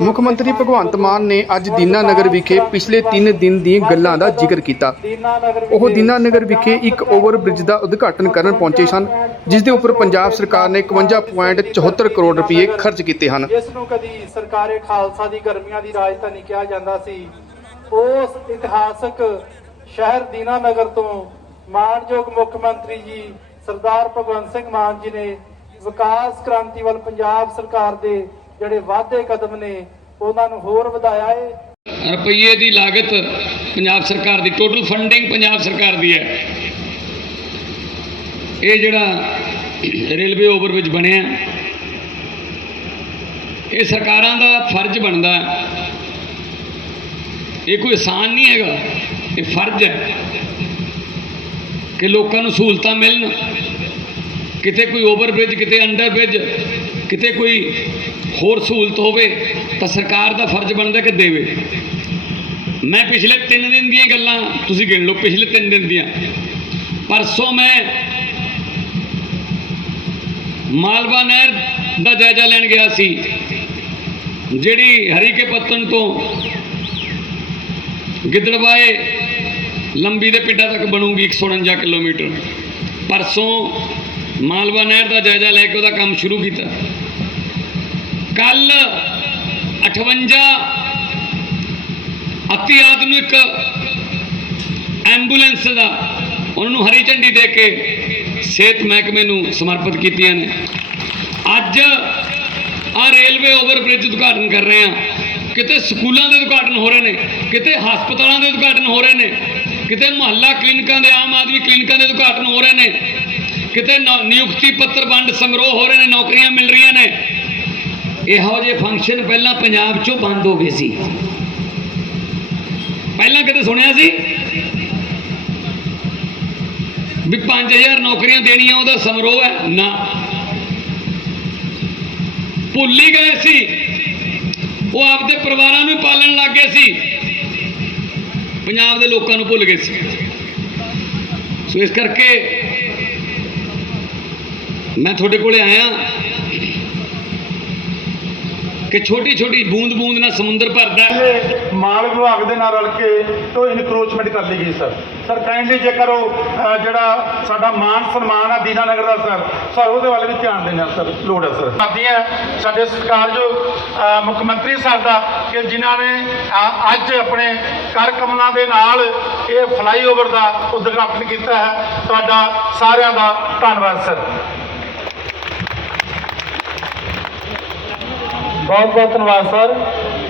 ਮੁੱਖ ਮੰਤਰੀ ਭਗਵੰਤ ਮਾਨ ਨੇ ਅੱਜ ਦੀਨਾਨਗਰ ਵਿਖੇ ਪਿਛਲੇ 3 ਦਿਨ ਦੀਆਂ ਗੱਲਾਂ ਦਾ ਜ਼ਿਕਰ ਕੀਤਾ। ਉਹ ਦੀਨਾਨਗਰ ਵਿਖੇ ਇੱਕ ਓਵਰ ਬ੍ਰਿਜ ਦਾ ਉਦਘਾਟਨ ਕਰਨ ਪਹੁੰਚੇ ਸਨ, ਜਿਸ ਦੇ ਉੱਪਰ ਪੰਜਾਬ ਸਰਕਾਰ ਨੇ 51.74 ਕਰੋੜ ਰੁਪਏ ਖਰਚ ਕੀਤੇ ਹਨ। ਜਿਸ ਨੂੰ ਕਦੀ ਸਰਕਾਰੇ ਖਾਲਸਾ ਦੀ ਗਰਮੀਆਂ ਦੀ ਰਾਜਧਾਨੀ ਕਿਹਾ ਜਾਂਦਾ ਸੀ, ਉਸ ਇਤਿਹਾਸਕ ਸ਼ਹਿਰ ਦੀਨਾਨਗਰ ਤੋਂ ਮਾਨਯੋਗ ਮੁੱਖ ਮੰਤਰੀ ਜੀ ਸਰਦਾਰ ਭਗਵੰਤ ਸਿੰਘ ਮਾਨ ਜੀ ਨੇ ਵਿਕਾਸ ਕ੍ਰਾਂਤੀ ਵੱਲ ਪੰਜਾਬ ਸਰਕਾਰ ਦੇ ਜਿਹੜੇ ਵਾਧੇ ਕਦਮ ਨੇ, ਉਹਨਾਂ ਨੂੰ ਹੋਰ ਵਧਾਇਆ ਹੈ ਰੁਪਈਏ ਦੀ ਲਾਗਤ ਪੰਜਾਬ ਸਰਕਾਰ ਦੀ ਟੋਟਲ ਫੰਡਿੰਗ ਪੰਜਾਬ ਸਰਕਾਰ ਦੀ ਹੈ। ਇਹ ਜਿਹੜਾ ਰੇਲਵੇ ਓਵਰਬ੍ਰਿਜ ਬਣਿਆ, ਇਹ ਸਰਕਾਰਾਂ ਦਾ ਫਰਜ਼ ਬਣਦਾ ਇਹ ਕੋਈ ਆਸਾਨ ਨਹੀਂ ਹੈਗਾ, ਇਹ ਫਰਜ਼ ਹੈ ਕਿ ਲੋਕਾਂ ਨੂੰ ਸਹੂਲਤਾਂ ਮਿਲਣ। ਕਿਤੇ ਕੋਈ ਓਵਰਬ੍ਰਿਜ ਕਿਤੇ ਅੰਡਰ ਬ੍ਰਿਜ ਕਿਤੇ ਕੋਈ ਹੋਰ ਸਹੂਲਤ ਹੋਵੇ ਤਾਂ ਸਰਕਾਰ ਦਾ ਫਰਜ਼ ਬਣਦਾ ਕਿ ਦੇਵੇ। ਮੈਂ ਪਿਛਲੇ 3 ਦਿਨ ਦੀਆਂ ਗੱਲਾਂ, ਤੁਸੀਂ ਗਿਣ ਲਓ, ਪਿਛਲੇ 3 ਦਿਨ ਦੀਆਂ। ਪਰਸੋਂ ਮੈਂ ਮਾਲਵਾ ਨਹਿਰ ਦਾ ਜਾਇਜ਼ਾ ਲੈਣ ਗਿਆ ਸੀ, ਜਿਹੜੀ ਹਰੀਕੇ ਪੱਤਨ ਤੋਂ ਗਿੱਦੜਵਾਏ ਲੰਬੀ ਦੇ ਪਿੰਡਾਂ ਤੱਕ ਬਣੂਗੀ 149 ਕਿਲੋਮੀਟਰ। ਪਰਸੋਂ ਮਾਲਵਾ ਨਹਿਰ ਦਾ ਜਾਇਜ਼ਾ ਲੈ ਕੇ ਉਹਦਾ ਕੰਮ ਸ਼ੁਰੂ ਕੀਤਾ। ਕੱਲ 58 ਅਤੀ ਆਧੁਨਿਕ ਐਂਬੂਲੈਂਸ ਦਾ ਉਹਨਾਂ ਨੂੰ ਹਰੀ ਝੰਡੀ ਦੇ ਕੇ ਸਿਹਤ ਮਹਿਕਮੇ ਨੂੰ ਸਮਰਪਿਤ ਕੀਤੀਆਂ ਨੇ। ਅੱਜ ਆ ਰੇਲਵੇ ਓਵਰਬ੍ਰਿਜ ਉਦਘਾਟਨ ਕਰ ਰਹੇ ਆ ਕਿਤੇ ਸਕੂਲਾਂ ਦੇ ਉਦਘਾਟਨ ਹੋ ਰਹੇ ਨੇ, ਕਿਤੇ ਹਸਪਤਾਲਾਂ ਦੇ ਉਦਘਾਟਨ ਹੋ ਰਹੇ ਨੇ, ਕਿਤੇ ਮੁਹੱਲਾ ਕਲੀਨਿਕਾਂ ਦੇ ਆਮ ਆਦਮੀ ਕਲੀਨਿਕਾਂ ਦੇ ਉਦਘਾਟਨ ਹੋ ਰਹੇ ਨੇ ਕਿਤੇ ਨੌ- ਨਿਯੁਕਤੀ ਪੱਤਰ ਵੰਡ ਸੰਗਰੋਹ ਹੋ ਰਹੇ ਨੇ, ਨੌਕਰੀਆਂ ਮਿਲ ਰਹੀਆਂ ਨੇ। ਇਹੋ ਜਿਹੇ ਫੰਕਸ਼ਨ ਪਹਿਲਾਂ ਪੰਜਾਬ 'ਚੋਂ ਬੰਦ ਹੋ ਗਏ ਸੀ। ਪਹਿਲਾਂ ਕਿਤੇ ਸੁਣਿਆ ਸੀ? ਵੀ 5000 ਨੌਕਰੀਆਂ ਦੇਣੀਆਂ, ਉਹਦਾ ਸਮਰੋਹ ਹੈ? ਨਾ। ਭੁੱਲ ਹੀ ਗਏ ਸੀ। ਉਹ ਆਪਦੇ ਪਰਿਵਾਰਾਂ ਨੂੰ ਪਾਲਣ ਲੱਗ ਗਏ ਸੀ। ਪੰਜਾਬ ਦੇ ਲੋਕਾਂ ਨੂੰ ਭੁੱਲ ਗਏ ਸੀ। ਸੋ ਇਸ ਕਰਕੇ ਮੈਂ ਤੁਹਾਡੇ ਕੋਲੇ ਆਇਆ ਕਿ ਛੋਟੀ ਛੋਟੀ ਬੂੰਦ ਬੂੰਦ ਨਾਲ ਸਮੁੰਦਰ ਭਰਦਾ ਹੈ। ਮਾਲ ਵਿਭਾਗ ਦੇ ਨਾਲ ਰਲ ਕੇ ਤੋਂ ਇਨਕਰੋਚਮੈਂਟ ਕਰ ਲਈ ਗਈ ਸਰ। ਸਰ ਕਾਈਂਡਲੀ ਜੇਕਰ ਉਹ ਜਿਹੜਾ ਸਾਡਾ ਮਾਨ ਸਨਮਾਨ ਆ ਦੀਨਾਨਗਰ ਦਾ ਸਰ ਸਰ ਉਹਦੇ ਵੱਲ ਵੀ ਧਿਆਨ ਦੇਣਾ ਸਰ ਲੋੜ ਹੈ ਸਰ। ਆਦੀ ਸਾਡੇ ਸਤਿਕਾਰਯੋਗ ਅ, ਮੁੱਖ ਮੰਤਰੀ ਸਾਹਿਬ ਦਾ ਕਿ ਜਿਨ੍ਹਾਂ ਨੇ ਅੱਜ ਆਪਣੇ ਕਰ ਕਮਲਾਂ ਦੇ ਨਾਲ ਇਹ ਫਲਾਈਓਵਰ ਦਾ ਉਦਘਾਟਨ ਕੀਤਾ ਹੈ ਤੁਹਾਡਾ ਸਾਰਿਆਂ ਦਾ ਧੰਨਵਾਦ ਸਰ। ਬਹੁਤ ਬਹੁਤ ਧੰਨਵਾਦ ਸਰ।